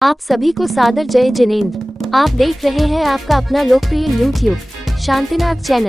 आप सभी को सादर जय जिनेंद्र। आप देख रहे हैं आपका अपना लोकप्रिय यूट्यूब शांतिनाथ चैनल।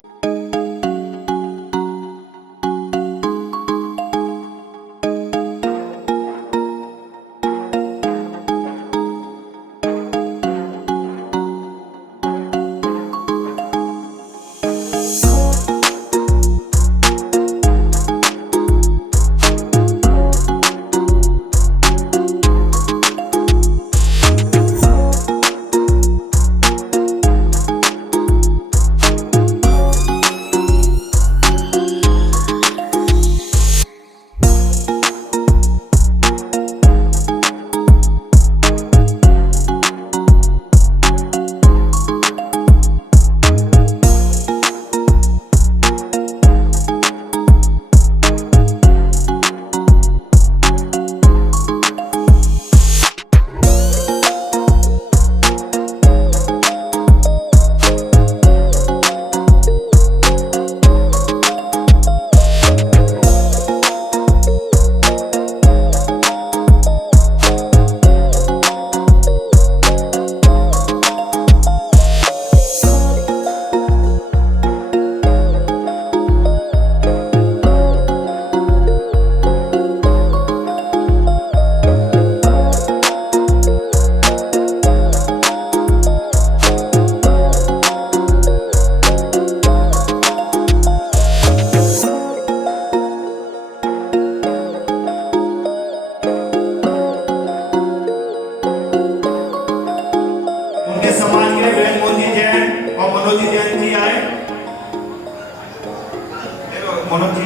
मनोज जी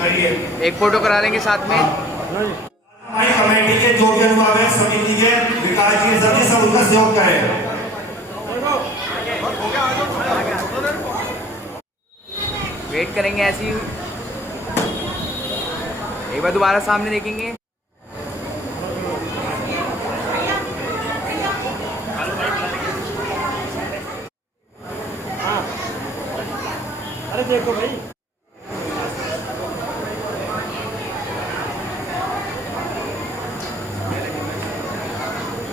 करिए, एक फोटो करा लेंगे साथ में। हमारी कमेटी के जो भी अनुभाग समिति के विकास जी सभी सब उनका सहयोग करें। वेट करेंगे ऐसे ही, एक बार दोबारा सामने देखेंगे। अरे देखो भाई,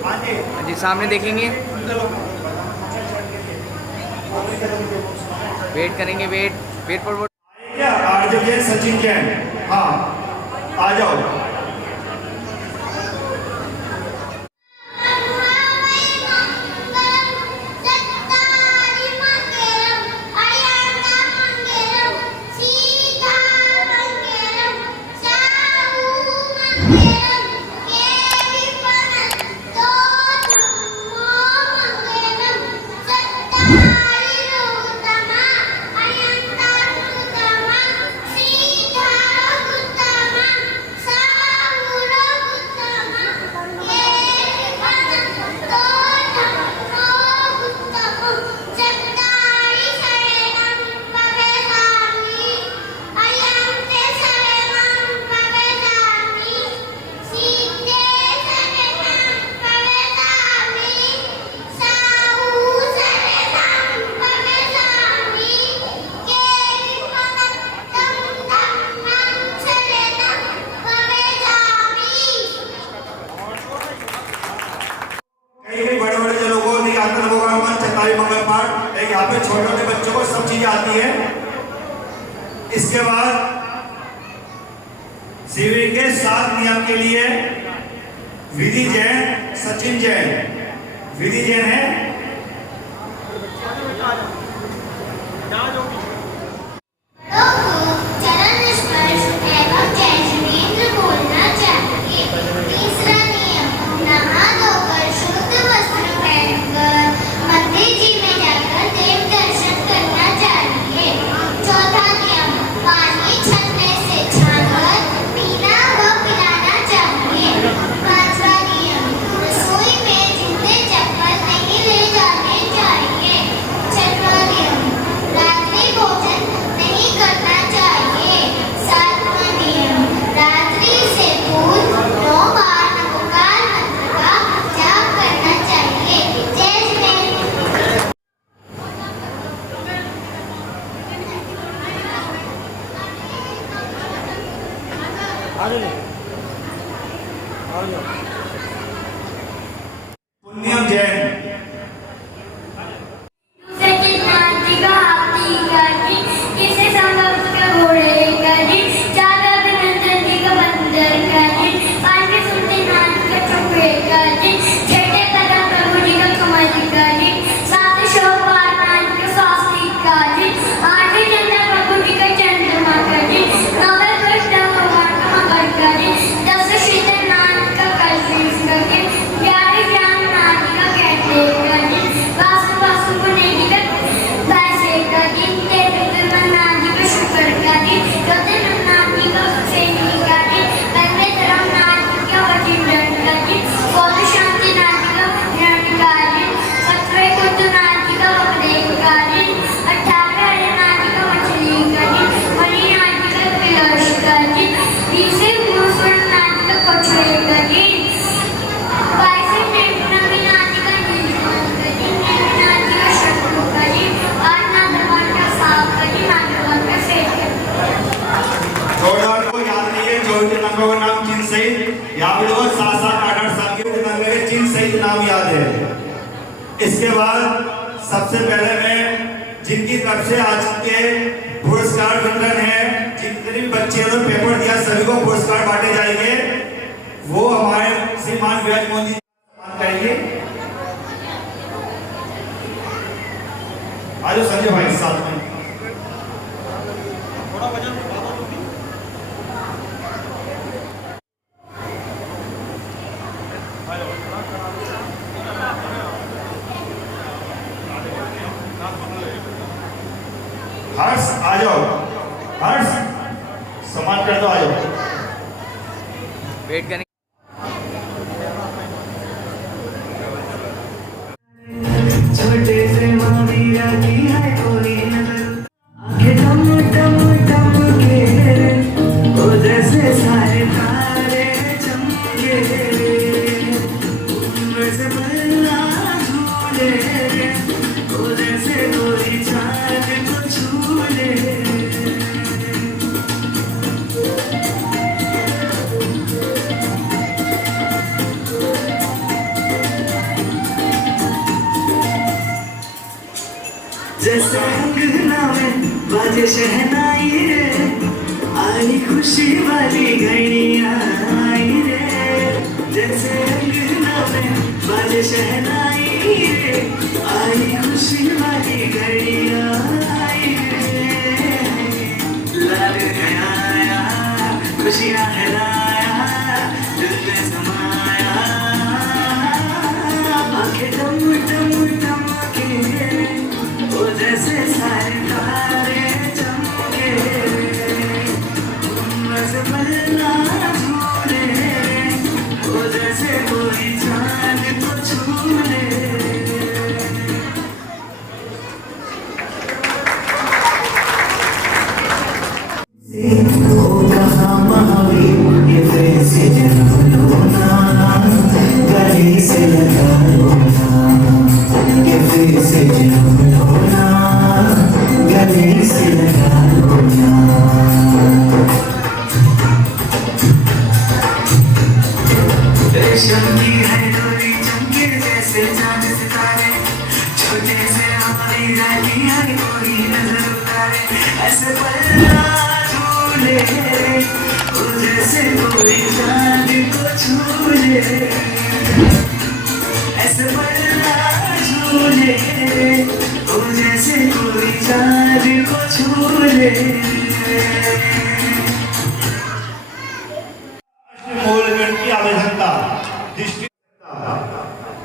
हाँ जी सामने देखेंगे, वेट करेंगे, वेट फॉर क्या आरजे जैन, सचिन जैन, हाँ आ जाओ। मंगल पाठ एक यहाँ पे छोटे छोटे बच्चों को सब चीजें आती है। इसके बाद शिविर के 7 नियम के लिए विधि जैन, सचिन जैन, विधि जैन है। जी, छठे कदम प्रभु जी का कमल का जी, सातवें शोक पार के शास्त्री का जी, आठवें चंद्र प्रभु जी का चंद्रमा का जी, नौवें कृष्ण भगवान का मकर का जी, दसवें शीतल नाथ का कल्पीस का जी, ग्यारहवें ज्ञान नाथ का कहते का जी, वासु वासु पुण्य जी का वैसे का जी, तेरहवें नाथ जी का शुक्र का जी, चौथे नाथ जी का सैनी का जी, पंद्रहवें धर्म नाथ जी का वजीरन का जी, सोलहवें शांति नाथ जी का हिरण का जी, सत्रहवें कुतुनाथ जी का वक्रेक का जी, अठारहवें हरिनाथ जी का मछली का जी, मणिनाथ जी का कलश का जी, बीसवें मुसलनाथ जी का कछुए का जी, बाईसवें मेघनाथ जी का नीलकंठ का जी, नेमिनाथ जी का शत्रु का जी, और नागभगवान का सांप का जी, नागभगवान का शेर का जी। जोड़दार को याद नहीं है, जो के नंबर का नाम चिन्ह सहित या भी लोग 7-7 8-8 साल के नंबर के चिन्ह सहित नाम याद है। इसके बाद सबसे पहले मैं जिनकी तरफ से आज के पुरस्कार वितरण है, जितने भी बच्चे ने पेपर दिया सभी को पुरस्कार बांटे जाएंगे, वो हमारे श्रीमान विराज मोदी सम्मान करेंगे। आज संजय भाई साथ में थोड़ा वजन ज्यादा होगी। हर्ष आ जाओ, हर्ष सम्मान कर दो, आ जाओ। वेट करेंगे। छोटे से मामीरा की है कोई नजर, आंखें टम टम टम के, ओ जैसे सारे तारे चमके, उनमें से बल्ला झूले, ओ जैसे कोई चांद को छूले। जैसे अंगना में बाजे शहनाई रे, आई खुशी वाली घड़ियां आई रे। जैसे अंगना में बाजे शहनाई रे, आई खुशी वाली घड़ियां आई रे। लाल गया खुशियां है लाया, दिल में समाया, आंखें टम टम टम के, ओ जैसे सारे तारे चमके, उनमें से बल्ला झूले, ओ जैसे कोई चांद को छूले। ओ कहाँ महावीर ये फिर से जन्म लो ना, गले से लगा लो ना, ये फिर से जन्म लो ना, गले से लगा लो ना। रेशम की है डोरी चमके जैसे चांद सितारे, छोटे से हमारी रानी है कोई नजर उतारे। ऐसे पल्ला झूले, ओ जैसे कोई चांद को छूले, ऐसे पल्ला झूले, ओ जैसे कोई चांद को छूले। मूलगण की आवश्यकता दृष्टि,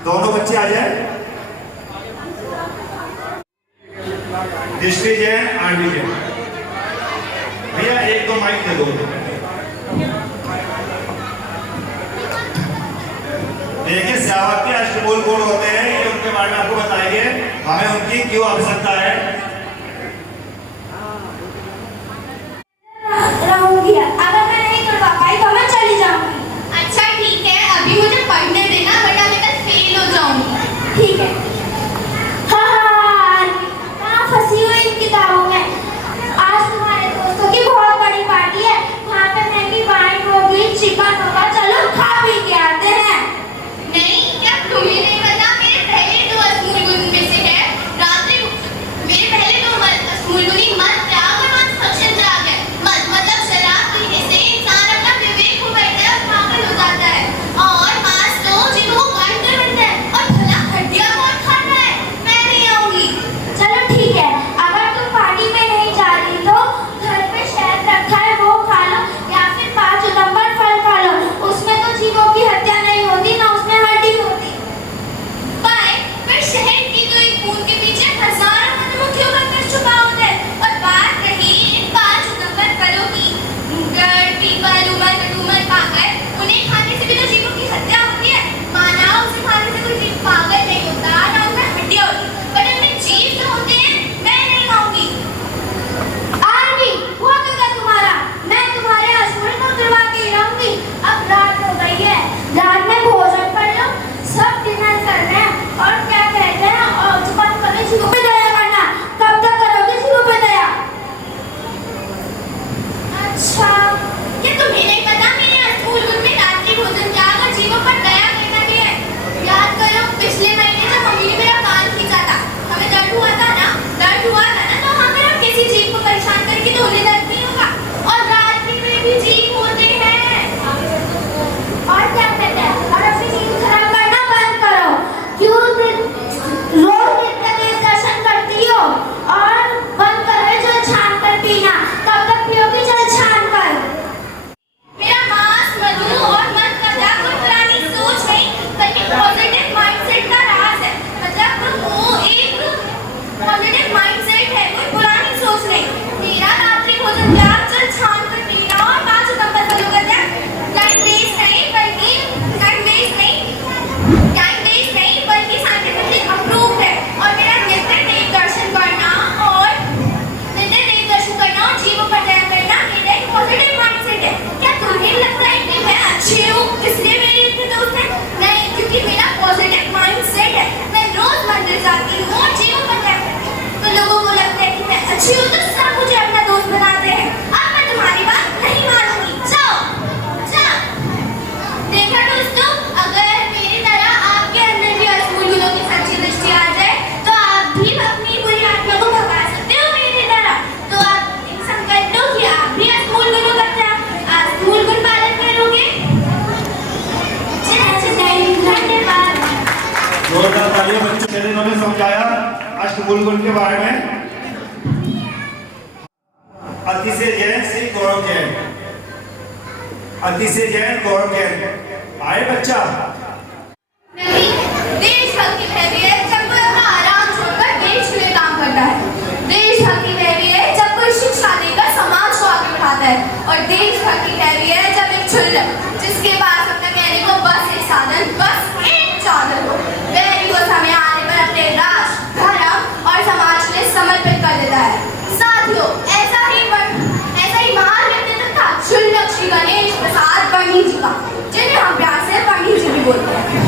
दोनों बच्चे आ जाए। दृष्टि जैन, आरडी जैन, भैया एक दो माइक दे दो। देखिए सेवार्थी अष्टमूल कौन होते हैं, ये उनके बारे में आपको बताएंगे, हमें उनकी क्यों आवश्यकता है। रहूंगी, अगर मैं नहीं करवा पाई तो मैं चली जाऊंगी। अच्छा ठीक है, अभी मुझे पढ़ने देना वरना मैं कल फेल हो जाऊंगी। ठीक है। हाँ, कहाँ फंसी हुई इन किताबों में। आज तुम्हारे दोस्तों की बहुत बड़ी पार्टी है, वहाँ पे मैगी वाइन होगी, चिकन होगा, चलो खा पी के आते हैं। नहीं, क्या तुम्हें नहीं पता मेरे पहले दोस्त मुर्गुन में से है। रात में मेरे पॉजिटिव माइंडसेट है। मैं रोज मंदिर जाती हूँ और जीवन पर ध्यान करती हूँ। तो लोगों को लगता है कि मैं अच्छी हूँ तो सब मुझे अपना दोस्त बनाते हैं। अब मैं तुम्हारी बात नहीं मानूंगी। जाओ जाओ। देखा दोस्तों, अगर मेरी तरह आपके अंदर भी असूल गुणों की सच्ची दृष्टि आ जाए तो आप भी अपनी बुरी आत्मा को भगा सकते हो मेरी तरह। तो आप इन संकल्प लो कि आप भी असूल गुणों का असूल गुण पालन करोगे। धन्यवाद। जोरदार तालियां बच्चों के लिए। इन्होंने समझाया अष्टमूल गुण के बारे में। अतिशय जैन श्री गौरव जैन, अतिशय जैन गौरव जैन आए बच्चा। नहीं, देशभक्ति वह भी है जब कोई अपना आराम छोड़कर देश के लिए काम करता है। देशभक्ति वह भी है जब कोई शिक्षा देकर समाज को आगे बढ़ाता है। और देशभक्ति वह भी है जब एक क्षुल्लक जिसके पास अपना कहने को बस एक साधन, बस एक चादर हो, वह भी वो समय आने पर अपने राष्ट्र, धर्म और समाज के लिए समर्पित कर देता है। साथियों, ऐसा ही महान व्यक्तित्व था क्षुल्लक श्री गणेश प्रसाद वर्णी जी का, जिन्हें हम प्यार से वर्णी जी भी बोलते हैं।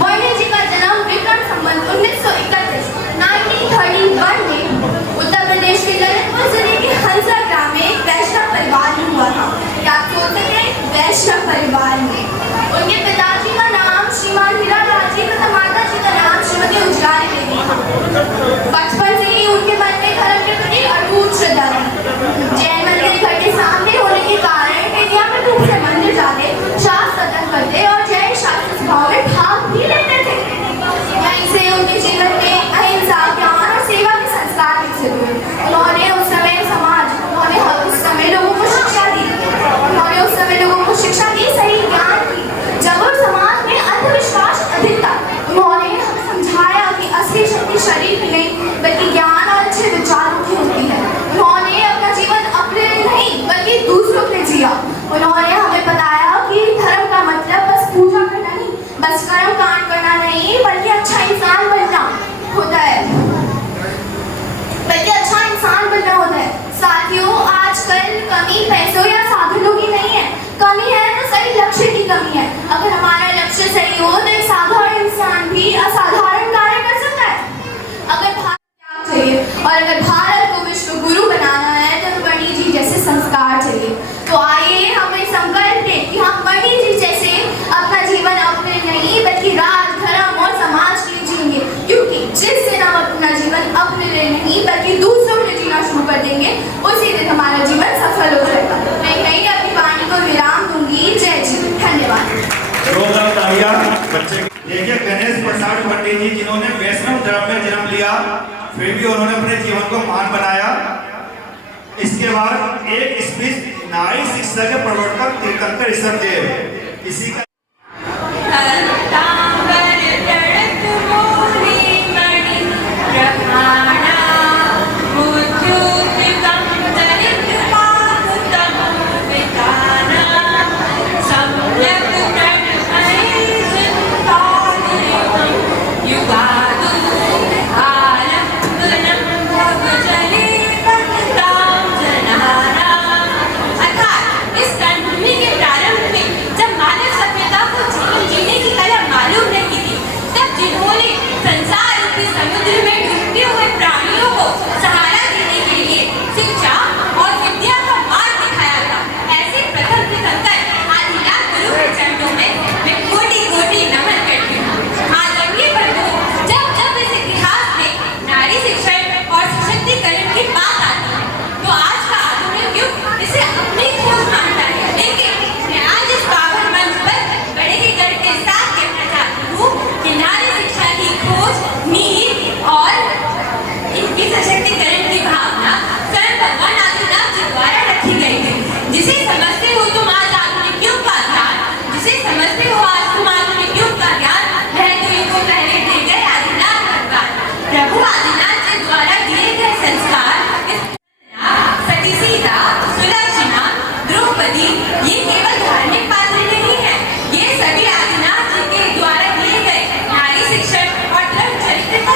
वर्णी जी का जन्म विक्रम संवत 1931 1931 में उत्तर प्रदेश के ललितपुर जिले के हंसा ग्राम में एक वैष्णव परिवार में हुआ था। क्या आप सोच सकते हैं? वैष्णव परिवार में। उनके पिताजी का नाम श्रीमान हीरालाल जी तथा माता जी का नाम श्रीमती उजलानी देवी था। बचपन से ही उनके मन में धर्म के प्रति अटूट श्रद्धा थी। जैन मंदिर घर के सामने होने के कारण वे नियमित रूप से मंदिर जाते, शास्त्र अध्ययन करते और जैन शास्त्र सभाओं में भाग भी लेते थे। वहीं से उनके जीवन में अहिंसा, ज्ञान और सेवा के संस्कार विकसित हुए। उन्होंने उस समय लोगों को शिक्षा दी। उन्होंने उस समय लोगों को शिक्षा दी, सही ज्ञान दी। जब उस समाज में अंधविश्वास अधिक था, उन्होंने हमें समझाया कि असली शक्ति शरीर की नहीं बल्कि ज्ञान और अच्छे विचारों की होती है। उन्होंने अपना जीवन अपने लिए नहीं बल्कि दूसरों के लिए जिया। उन्होंने हमें बताया कि धर्म का मतलब बस पूजा करना नहीं, बस कर्म कांड करना नहीं, बल्कि अच्छा इंसान बनना होता है, बल्कि अच्छा इंसान बनना होता है। साथियों, आजकल कमी पैसों या साधनों की नहीं है, कमी है तो सही लक्ष्य की कमी है। अगर हमारा लक्ष्य सही हो तो एक साधारण इंसान भी असाधारण कार्य कर सकता है। अगर भारत चाहिए और अगर भारत को विश्व गुरु बनाना है तो वर्णी जी जैसे संस्कार चाहिए। तो आइए हम एक संकल्प लें कि हम वर्णी जी जैसे अपना जीवन अपने नहीं बल्कि राज, धर्म और समाज के लिए जिएंगे। क्योंकि जिस दिन हम अपना जीवन अपने लिए नहीं बल्कि दूसरों के लिए जीना शुरू कर देंगे, उसी दिन हमारा जीवन सफल हो जाएगा। मैं कहीं अपनी वाणी को विराम दूंगी। जय जी। धन्यवाद। जोरदार तालियां बच्चे। देखिए, गणेश प्रसाद पंडित जी जिन्होंने वैष्णव धर्म में जन्म लिया, फिर भी उन्होंने अपने जीवन को महान बनाया। इसके बाद एक स्पीच नारी शिक्षा के प्रवर्तक तीर्थंकर ऋषभदेव, इसी का ये सभी आदिनाथ जी के द्वारा दिए गए नारी शिक्षण और धर्म चरित्र का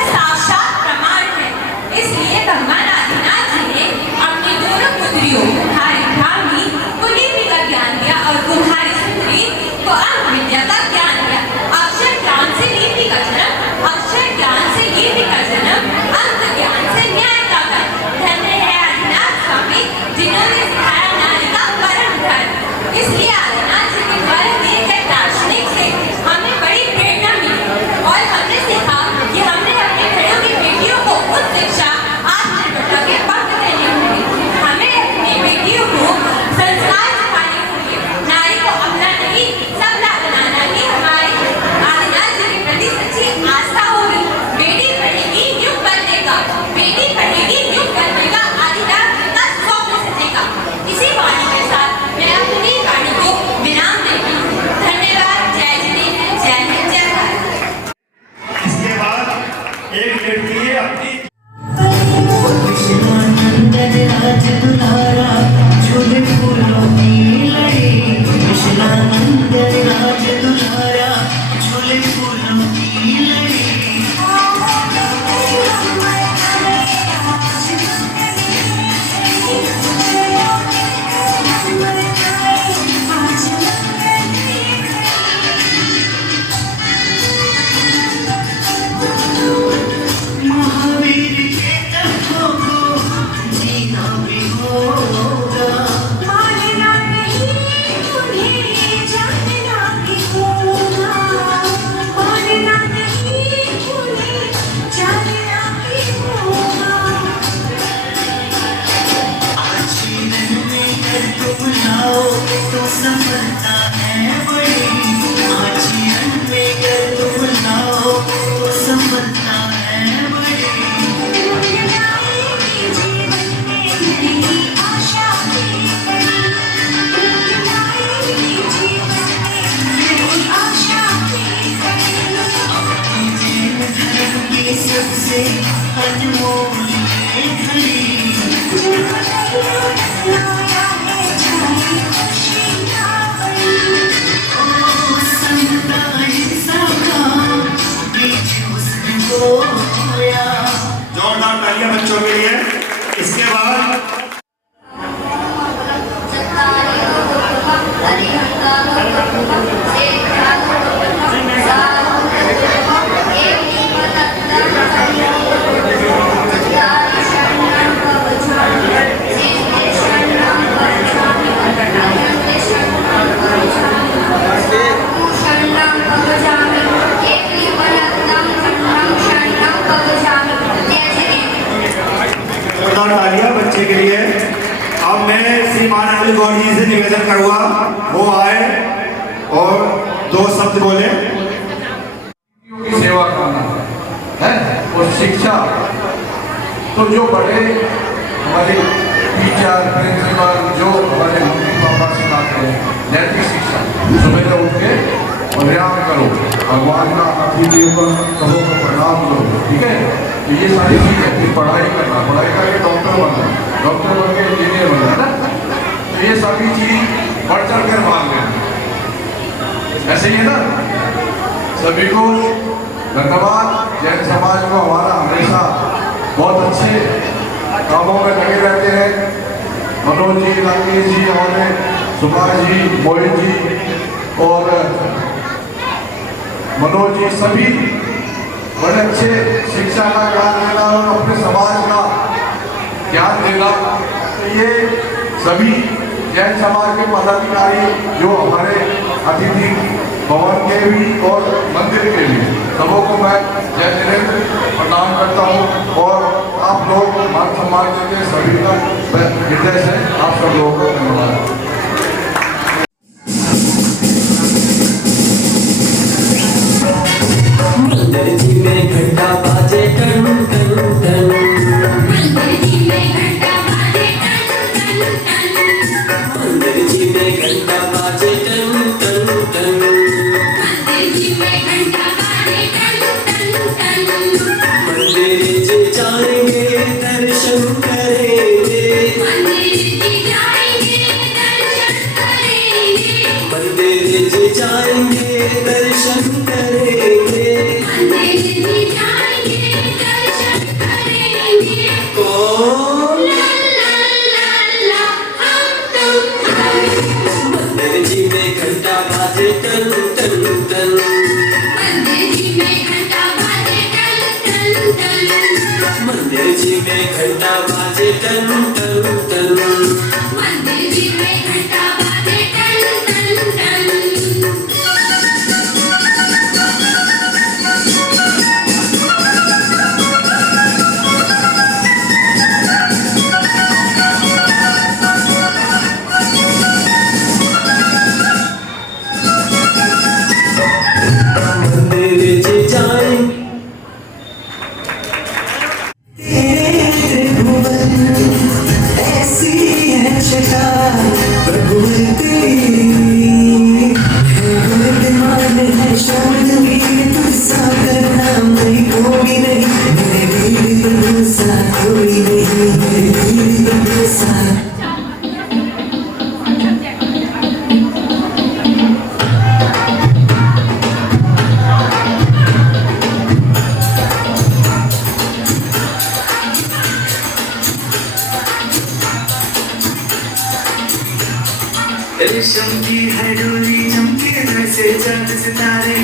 एक लड़की है अपनी कृष्णानंदन राज दुलारा झूले फूलों की लड़ी कृष्णानंदन राज दुलारा झूले फूलों की लड़ी महावीर के तत्वों को जीना भी होगा मानना नहीं उन्हें जानना भी होगा मानना नहीं उन्हें जानना भी होगा आज जीवन में अगर तुम लाओ तो सफलता है बड़ी आज जीवन में अगर तुम लाओ तो सफलता है बड़ी जीवन में नई आशा की कड़ी जीवन में नई आशा की कड़ी जीवन धर्म की सबसे अनमोल ये घड़ी लाया है छाई खुशी ना पड़ी ओ समता हिंसा का बीच हुस्न बोया जोरदार तालियां बच्चों के लिए। इसके बाद जोरदार तालियां बच्चे के लिए। अब मैं श्रीमान अनिल गौड़ जी से निवेदन करूंगा वो आए और दो शब्द बोले। की सेवा करना है और शिक्षा तो जो बड़े हमारे टीचर प्रिंसिपल जो हमारे मम्मी पापा सिखाते हैं नैतिक शिक्षा सुबह उठ के और व्यायाम करो भगवान का अतिदेव को कहो तो प्रणाम करो ठीक है तो ये सारी चीज़ें फिर पढ़ाई करना पढ़ाई करके डॉक्टर बनना डॉक्टर बन के इंजीनियर बनना है ना तो ये सभी चीज़ बढ़ चढ़ कर भाग लेना ऐसे ही है ना सभी को धन्यवाद। जैन समाज को हमारा हमेशा बहुत अच्छे कामों में लगे रहते हैं मनोज जी राकेश जी हमारे सुभाष जी मोहित जी और मनोज जी सभी बड़े अच्छे शिक्षा का ज्ञान देना और अपने समाज का ज्ञान देना तो ये सभी जैन समाज के पदाधिकारी जो हमारे अतिथि भवन के भी और मंदिर के भी सबों को मैं जय जिनेंद्र प्रणाम करता हूँ और आप लोग मान सम्मान देते सभी का हृदय से आप सब लोगों को धन्यवाद। मंदिर जी में घंटा बाजे टन टन टन मंदिर जी में घंटा बाजे टन टन टन मंदिर जी में घंटा बाजे टन टन टन मंदिर जी में घंटा बाजे टन टन टन मंदिर जी जाएंगे दर्शन करेंगे मंदिर जी जाएंगे दर्शन करेंगे मंदिर जी जाएंगे दर्शन करेंगे मंदिर जी जाएंगे दर्शन करेंगे ओ ला ला ला ला हम तुम हम मंदिर जी में घंटा बाजे टन टन टन मंदिर जी में घंटा बाजे टन टन टन मंदिर जी में घंटा बाजे टन टन टन मंदिर जी में घंटा बाजे टन टन टन मंदिर जी जाएंगे त्रिभुवन रेशम की है डोरी चमके जैसे चांद सितारे,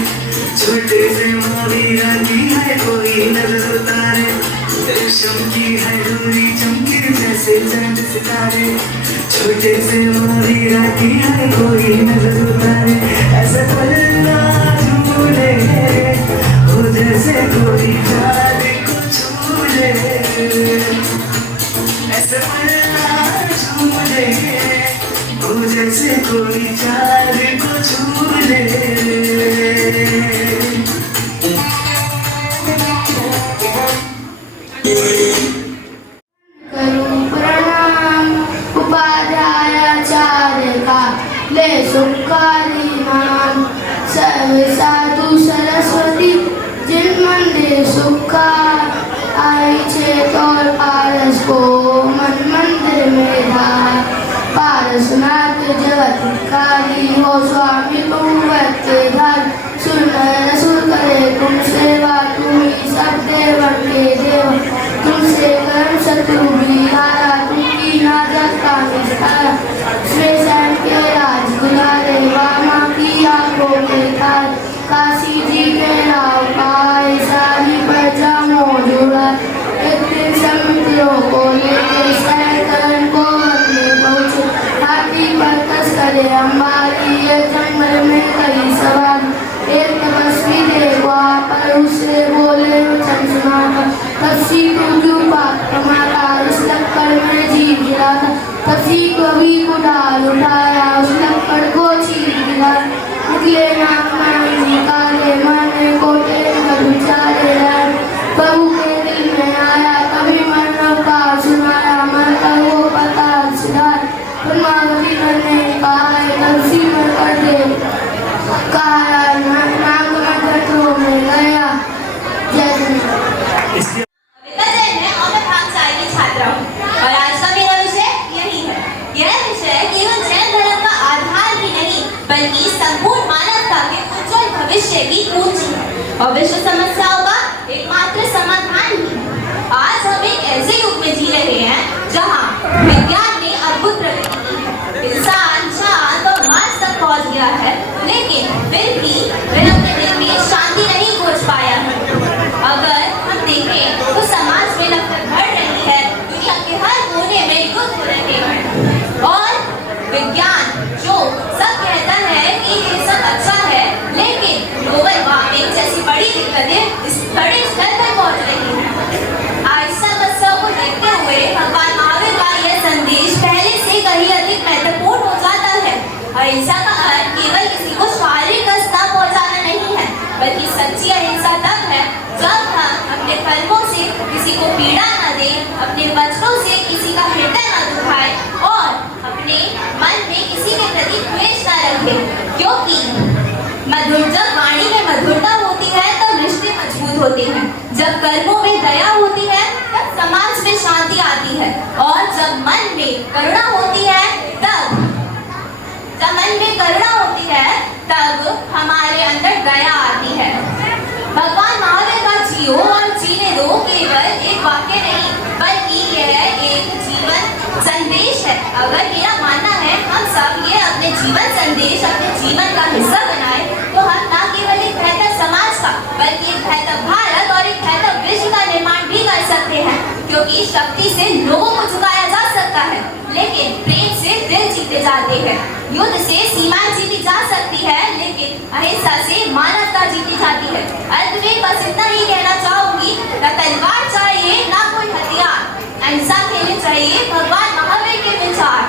छोटे से महावीरा की है कोई नजर उतारे। रेशम की है डोरी चमके जैसे चांद सितारे, छोटे से महावीरा की है कोई नजर उतारे। ऐसे पलना झूले हो जैसे कोई जाने को छूले, ऐसे पलना झूले हो जैसे कोई चाँद को छूले। करूं प्रणाम उपाध्यायाचार्य का ले सुखारी नाम। सर्व साधु सरस्वती जिन मंदिर सुखा आई छे तौर पारस को मन मंदिर में धार। पारसनाथ जगतकारी हो स्वामी तुम बच्चे घर। सुन रसूल करे तुम सेवा तुम ही सब देवन के देव। तुमसे कर्म शत्रु भी हारा तुम की नाजत का निस्तारा। श्वेत के राज दुलारे वामा की आंखों के तार। काशी जी के राव पाए सारी प्रजा मोजुड़ा। एक दिन समुद्रों को लेकर सैकरण को बनने पहुंचे। हाथी पर तस्करे अंबारी एक जंगल में कई सवार। एक तपस्वी देखा पर उससे बोले वचन सुनाकर। तपस्वी को जो पाप कमाता उस लक्कड़ में जीव गिरा था। तपस्वी को भी कुदाल उठाया उस लक्कड़ को चीर गिरा। निकले नाक नाक निकाले मारने को टेक बिचारे रहे। प्रभु के दिल में आया कभी मरना का सुनाया मरता वो पता सिधार। परमावती ने कहा है तपस्वी मर कर दे कहा नाक मटरों में गया। जय है और मैं भागशाली की छात्रा हूँ और आज का मेरा विषय यही है। यह विषय केवल जैन धर्म का आधार ही नहीं बल्कि संपूर्ण मानवता के उज्जवल भविष्य की कुंजी है और विश्व समस्याओं का एकमात्र समाधान ही है। आज हम एक ऐसे युग में जी रहे हैं जहाँ विज्ञान ने अद्भुत प्रगति की है। इंसान चांद और मार्स तक पहुँच गया है, लेकिन फिर भी वह अपने दिल में शांति नहीं खोज पाया है। अगर हम देखें तो समाज में नफरत बढ़ रही है, दुनिया के हर कोने में युद्ध हो रहे हैं और विज्ञान जो सब कहता है कि ये सब अच्छा है, लेकिन ग्लोबल वार्मिंग जैसी बड़ी दिक्कतें इस बड़े स्तर पर पहुंच रही हैं। आज समस्या को देखते हुए भगवान महावीर का यह संदेश पहले से कहीं अधिक महत्वपूर्ण हो जाता है। अहिंसा का अर्थ केवल किसी को शारीरिक कष्ट पहुंचाना नहीं है, बल्कि सच्ची अहिंसा तब है जब हम अपने कर्मों से किसी को पीड़ा न दें, अपने वचनों से किसी का हृदय न दुखाएं और अपने मन में किसी के प्रति द्वेष न रखें। क्योंकि जब वाणी में मधुरता होती है तब रिश्ते मजबूत होते हैं। जब कर्मों में दया होती है तब समाज में शांति आती है और जब मन में करुणा होती है तब हमारे अंदर दया आती है। भगवान महावीर का जियो और जीने दो केवल एक वाक्य नहीं बल्कि यह एक जीवन संदेश है। अगर मेरा मानना है हम सब ये अपने जीवन संदेश अपने जीवन का हिस्सा बनाए तो हम न केवल एक बेहतर समाज का बल्कि एक बेहतर भारत और एक बेहतर विश्व का निर्माण भी कर सकते हैं। क्योंकि शक्ति से लोगों को झुकाया जा सकता है, लेकिन प्रेम से दिल जीते जाते हैं। युद्ध से सीमाएं जीती जा सकती है, लेकिन अहिंसा से मानवता जीती जाती है। अंत में बस इतना ही कहना चाहूंगी, न तलवार चाहिए न कोई हथियार, अहिंसा खेलनी चाहिए भगवान महावीर के विचार।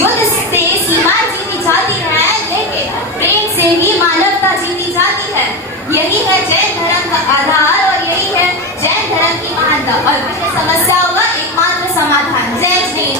युद्ध से सीमाएं जीती जाती है, लेकिन प्रेम से ही मानवता जीती जाती है। यही है जैन धर्म का आधार और यही है जैन धर्म की महानता और विश्व समस्याओं का एकमात्र समाधान। जय जैन।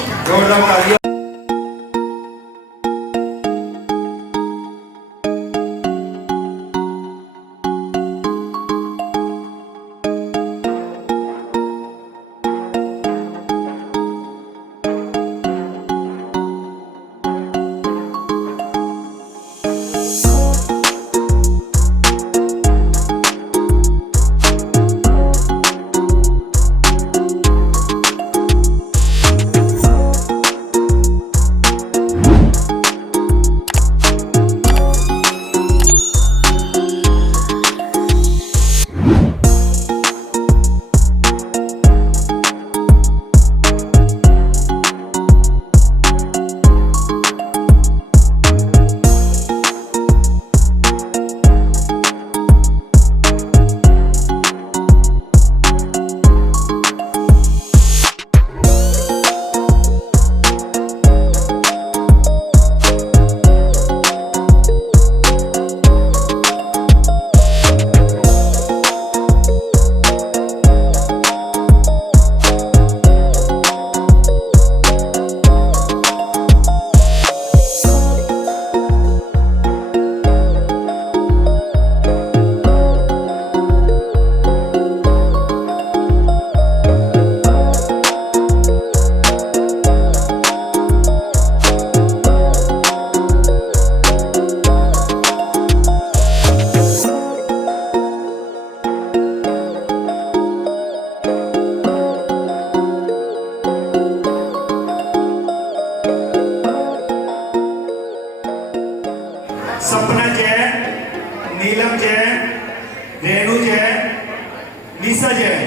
निशा जैन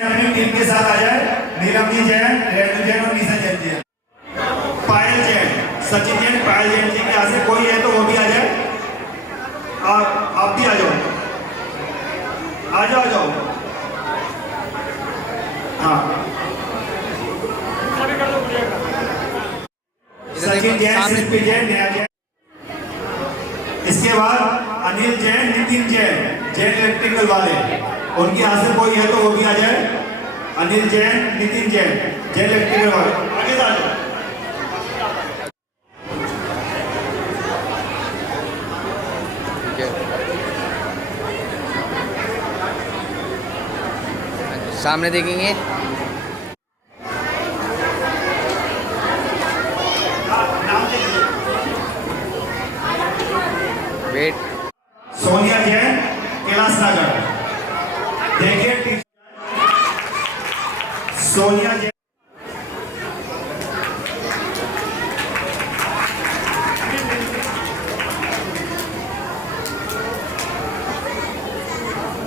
अपनी टीम के साथ आ जाए। नीलमजी जैन, रेणु जैन और निशा जैन जी। पायल जैन, सचिन जैन, पायल जैन जी के यहाँ से कोई है तो वो भी आ जाए। आप भी आ जाओ, आ जाओ, आ जाओ। हाँ, सचिन जैन, शिल्पी जैन, नया जैन। इसके बाद अनिल जैन, नितिन जैन, जैन इलेक्ट्रिकल वाले, उनके यहाँ से कोई है तो वो भी आ जाए। अनिल जैन, नितिन जैन, जैन इलेक्ट्रिकल वाले, आगे से आ जाओ। सामने देखेंगे। वेट। सोनिया जैन, कैलाश नगर। देखिए सोनिया जैन,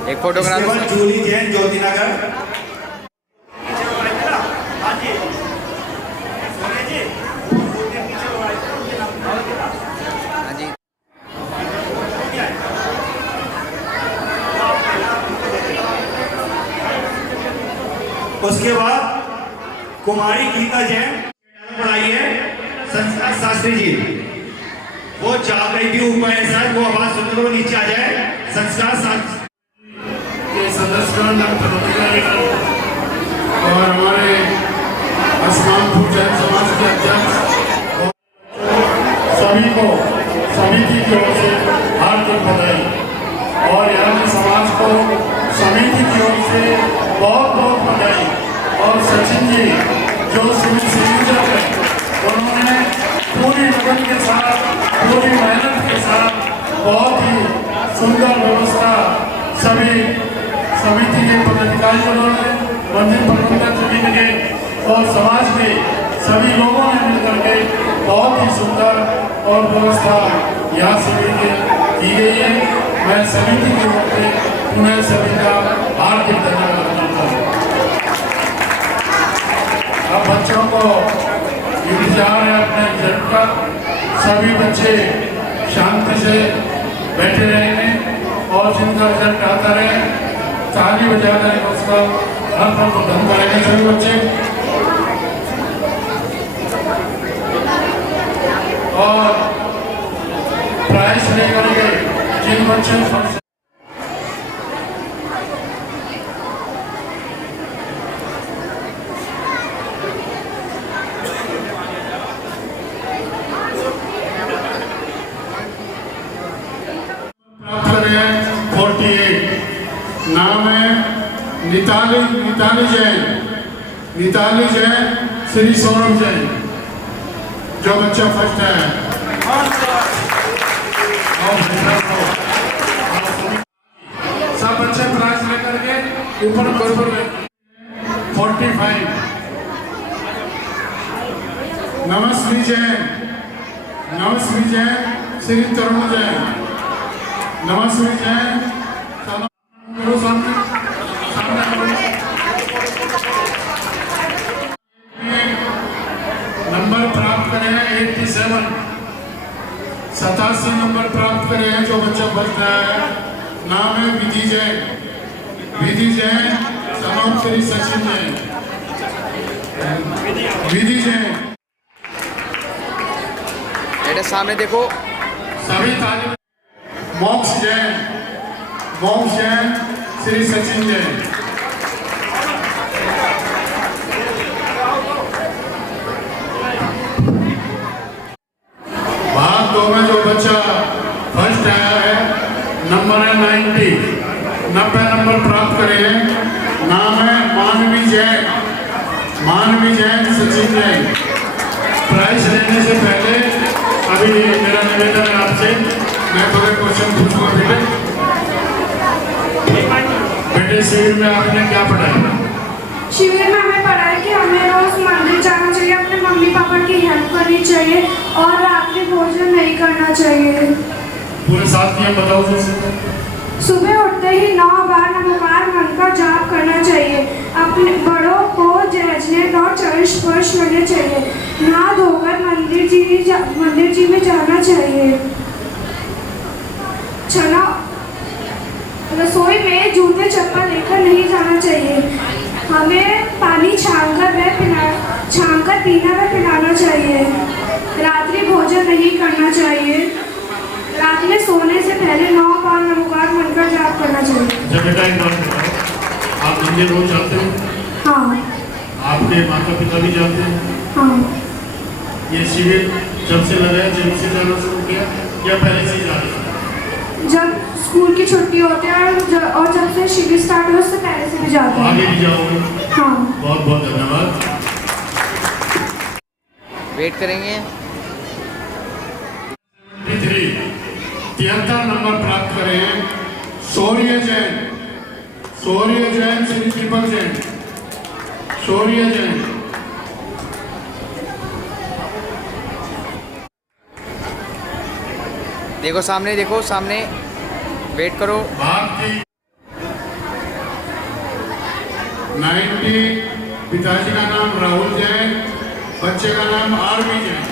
एक फोटोग्राफ। जूली जैन, ज्योति नगर। हाँ जी। उसके बाद कुमारी गीता जैन पढ़ाई है, संस्कार शास्त्री जी। वो जा रही थी ऊपर है सर, वो आवाज सुनते तो नीचे आ जाए। संस्कार शास्त्री के सदस्यगण, पदाधिकारीगण और हमारे असमानपुर जैन समाज के अध्यक्ष सभी को समिति की ओर से हार्दिक बधाई और यहाँ के समाज को समिति की ओर से बहुत बहुत बधाई। और सचिन जी जो सिविल सर्जन है, उन्होंने पूरी लगन के साथ, पूरी मेहनत के साथ बहुत ही सुंदर व्यवस्था सभी समिति के पदाधिकारियों ने, मंदिर प्रबंधक समिति के और समाज के सभी लोगों ने मिलकर के बहुत ही सुंदर और व्यवस्था यहाँ शिविर की गई है। मैं समिति की ओर से पुनः सभी का हार्दिक धन्यवाद करता हूँ। अब बच्चों को इंतजार है अपने रिजल्ट का। सभी बच्चे शांति से बैठे रहेंगे और जिनका रिजल्ट आता रहे ताली बजा रहे उसका हर पल को धन करेंगे सभी बच्चे। और प्राइस लेकर के जिन बच्चे फर्स्ट प्राप्त करे हैं 48। नाम है निताली जैन, निताली जैन, श्री सौरभ जैन, जो बच्चा फर्स्ट है। सब बच्चे प्राइज लेकर के ऊपर बराबर 45। नमस्वी जैन, श्री तरुण जैन, नमस्वी जैन। नंबर प्राप्त करे हैं 87, 87 नंबर प्राप्त करे हैं जो बच्चा फर्स्ट है। नाम है विधि जैन, समाप्त श्री सचिन जैन, विधि जैन। बेटे सामने देखो। सभी तालिब। मोक्ष जैन, श्री सचिन जैन। भाग 2 में जो बच्चा फर्स्ट आया है, नंबर है 90 नंबर प्राप्त करे हैं। नाम है मानवी जैन, सचिन जैन। प्राइज लेने से पहले अभी मेरा निवेदन है आपसे, मैं थोड़े क्वेश्चन पूछूंगा। बेटे शिविर में आपने क्या पढ़ाया? शिविर में हमें पढ़ाया कि हमें रोज मंदिर जाना चाहिए, अपने मम्मी पापा की हेल्प करनी चाहिए और रात्रि भोजन नहीं करना चाहिए। पूरे साथ नियम बताओ जैसे। सुबह उठते ही 9 बार नमोकार मंत्र का जाप करना चाहिए। अपने बड़ों को जयजनेत और चरण स्पर्श करने चाहिए। नहा धोकर मंदिर जी में जाना चाहिए। छना रसोई में जूते चप्पल लेकर नहीं जाना चाहिए। हमें पानी छानकर पीना व पिलाना चाहिए। रात्रि भोजन नहीं करना चाहिए। रात में सोने से पहले 9 बार नमोकार मंत्र का जाप करना चाहिए। जब बेटा एक बात बताओ, आप मंदिर रोज जाते हो? हाँ। आपके माता पिता भी जाते हैं? हाँ। ये शिविर जब से लगाया, जब से जाना शुरू किया या पहले से ही जा रहे थे? जब स्कूल की छुट्टी होती है और जब से शिविर स्टार्ट हुआ उससे पहले से भी जाते हैं। आगे भी जाओगे? हाँ। बहुत बहुत धन्यवाद। वेट करेंगे। 73 नंबर प्राप्त करें शौर्य जैन, श्री दीपक जैन, शौर्य जैन। देखो सामने वेट करो। भारती 90, पिताजी का नाम राहुल जैन, बच्चे का नाम आरवी जैन।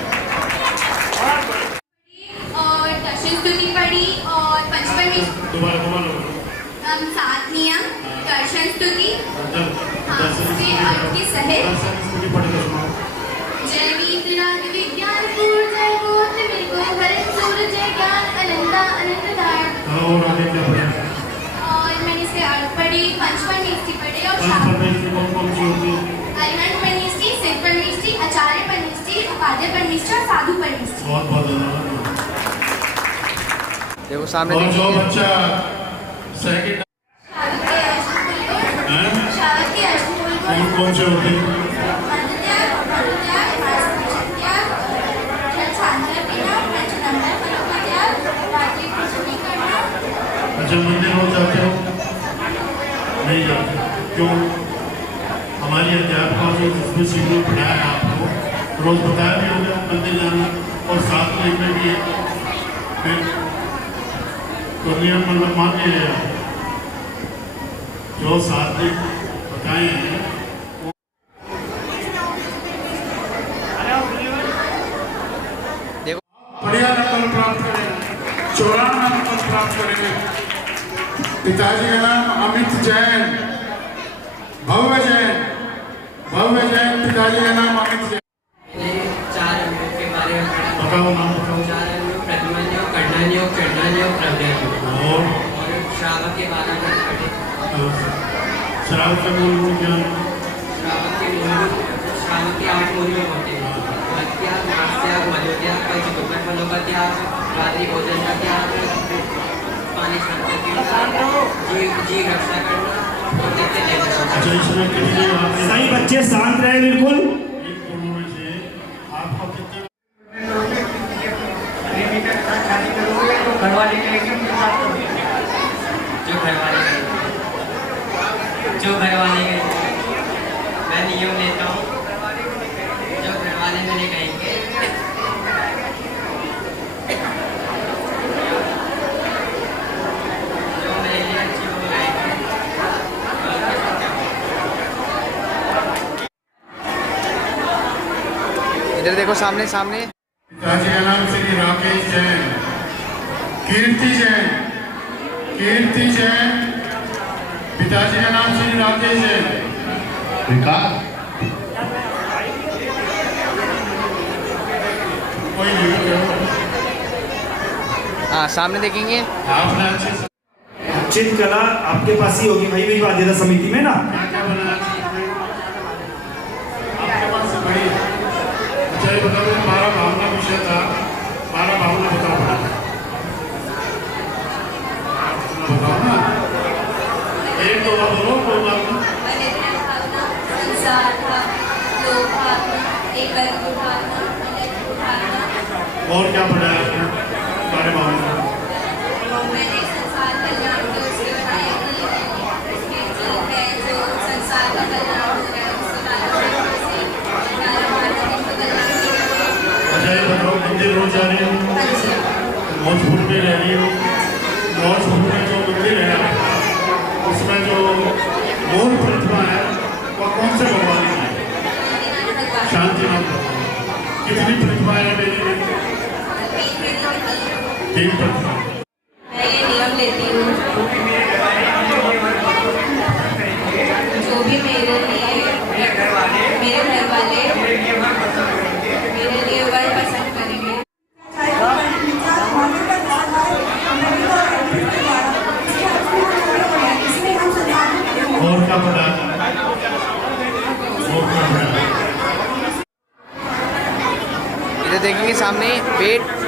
और दर्शन स्तुति पढ़ी और पंचपरमेश दोबारा 7 नियम दर्शन स्तुति। हाँ, उसके अर्थ के सहित जय वीतराग विज्ञान पूर्ण जय गोत्र मिर्गो भरत सूरज जय ज्ञान अनंता अनंत धार। और आगे क्या पढ़ा? और मैंने इसके अर्थ पढ़ी, पंचपरमेष्टि पढ़े और कौन सी होती है? अरिहंत परमेष्टि, सिद्ध परमेष्टि, आचार्य परमेष्टि, उपाध्याय परमेष्टि और साधु परमेष्टि। बहुत बहुत धन्यवाद। देखो सामने और जो बच्चा सेकंड कौन से होते हैं? अच्छा, मंदिर रोज जाते हो? नहीं जाते? क्यों? हमारी अध्यापकों ने जिसमें शिविर पढ़ाया है आपको, रोज बताया भी होगा मंदिर जाना और साथ में भी फिर तो नियम मतलब मान लीजिए जो साथ बताए हैं। बढ़िया नंबर प्राप्त करें, 94 नंबर प्राप्त करेंगे। पिताजी का नाम अमित जैन, भव्य जैन, पिताजी का नाम अमित जैन। 4 अंगों के बारे में बताओ, नाम बताओ। 4 अंगों प्रतिमन्योग, कर्णन्योग, चंडान्योग, प्रज्ञान्योग और श्रावक के 12 अंग पढ़े। श्रावक का मूल क्या है? श्रावक के 8 मूल होते हैं। त्याग, मांस त्याग, मधु त्याग, पंचदुर्गम फलों का त्याग, रात्रि भोजन का त्याग, पानी छानकर पीना, जीव रक्षा करना और नित्य देव दर्शन। अच्छा, इसमें कितने सही बच्चे शांत रहे बिल्कुल। इन दोनों में से आपको कितने घरवाले करेंगे, जो घरवाले मैं नियम लेता हूँ, जो घरवाले मेरे कहेंगे जो मेरे लिए अच्छी हो रहेंगे। इधर देखो सामने। पिताजी का नाम श्री राकेश जैन, कीर्ति जैन, पिताजी का नाम श्री राकेश जैन। कोई नहीं, हाँ सामने देखेंगे। आपने अच्छे से चित्रकला आपके पास ही होगी भाई, मेरी बाध्यता समिति में ना। क्या बनाया आपके पास से बड़ी? अच्छा, ये बताओ, 12 भावना विषय था, 12 भावना बताओ ना। एक दो बात बोलो, कोई बात नहीं। संसार भावना, लोभ भावना, एकत्व भावना, अनैतिक भावना। और क्या पढ़ा है आपने? 12 भावना मैंने संसार कल्याण को उसके बताया कि इसमें जो है जो संसार का कल्याण हो रहा है उसके बारे में अच्छा, ये बताओ, मंदिर रोज जा रही हो? मौजपुर में रह रही हो? मौजपुर में जो मंदिर है दिन प्रतिदिन। मैं ये नियम लेती हूँ जो भी मेरे लिए मेरे घर वाले मेरे लिए वर पसंद करेंगे। और का पता इधर देखेंगे सामने, वेट